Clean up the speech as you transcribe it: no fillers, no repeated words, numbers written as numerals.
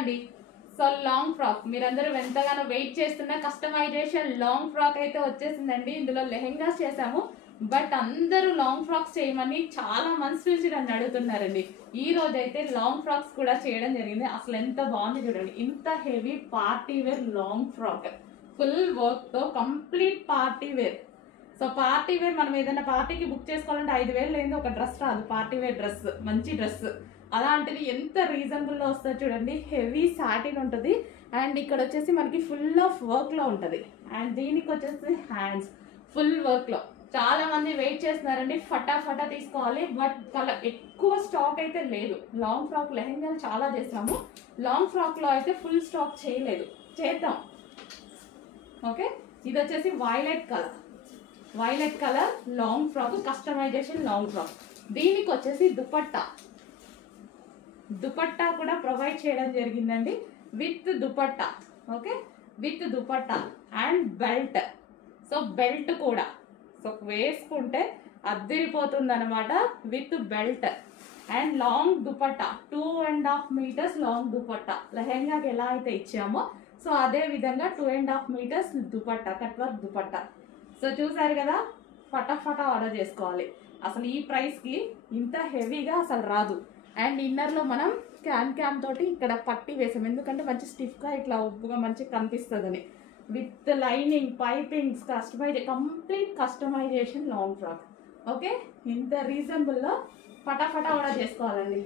అండి. So long frock మీరందరూ ఎంతగానో వెయిట్ చేస్తున్న కస్టమైజేషన్ లాంగ్ ఫ్రాక్ అయితే వచ్చేసిందండి. ఇందులో లెహెంగాస్ చేసాము, బట్ అందరూ లాంగ్ ఫ్రాక్స్ చేయమని చాలా మంత్స్ నుంచి నన్ను అడుగుతున్నారండి. ఈ రోజు అయితే లాంగ్ ఫ్రాక్స్ కూడా చేయడం జరిగింది. అసలు ఎంత బాగుంది చూడండి, ఇంత heavy party wear long frock, full work తో complete party wear. So party wear మనం ఏదైనా పార్టీకి బుక్ చేసుకోవాలంటే 5,000 లేని ఒక డ్రెస్ రాదు. పార్టీ వేర్ డ్రెస్, మంచి డ్రెస్, అలాంటిది ఎంత రీజనబుల్ లో వస్తుంది చూడండి. హెవీ సాటిన్ ఉంటుంది అండ్ ఇక్కడ వచ్చేసి మనకి ఫుల్ ఆఫ్ వర్క్ లో ఉంటుంది. అండ్ దీనికి వచ్చేసి హ్యాండ్స్ ఫుల్ వర్క్ లో. చాలా మంది వెయిట్ చేస్తున్నారండి, ఫటాఫటా తీసుకోవాలి, బట్ ఎక్కువ స్టాక్ అయితే లేదు. లాంగ్ ఫ్రాక్ లెహెంగాలు చాలా చేసాము, లాంగ్ ఫ్రాక్ లో అయితే ఫుల్ స్టాక్ చేయలేదు, చేద్దాం. ఓకే, ఇది వచ్చేసి violet colour long frock, customization long frock. దీనికి వచ్చేసి దుపట్టా కూడా ప్రొవైడ్ చేయడం జరిగిందండి, with dupatta. Okay, with dupatta and belt. So belt కూడా సో వేసుకుంటే అద్దరిపోతుంది అనమాట, with belt and long dupatta. 2.5 meters long dupatta. లెహెంగాకి ఎలా అయితే ఇచ్చామో సో అదే విధంగా 2.5 meters dupatta, cut work dupatta. So చూసారు కదా, ఫటాఫటా ఆర్డర్ చేసుకోవాలి. అసలు ఈ ప్రైస్కి ఇంత హెవీగా అసలు రాదు. అండ్ ఇన్నర్లో మనం క్యామ్ తోటి ఇక్కడ పట్టి వేసాం, ఎందుకంటే మంచి స్టిఫ్గా ఇట్లా ఉబ్బుగా మంచిగా కనిపిస్తుందని. With lining, pipings, complete customisation long frock. Okay, ఇంత రీజనబుల్లో ఫటాఫటా ఆర్డర్ చేసుకోవాలండి.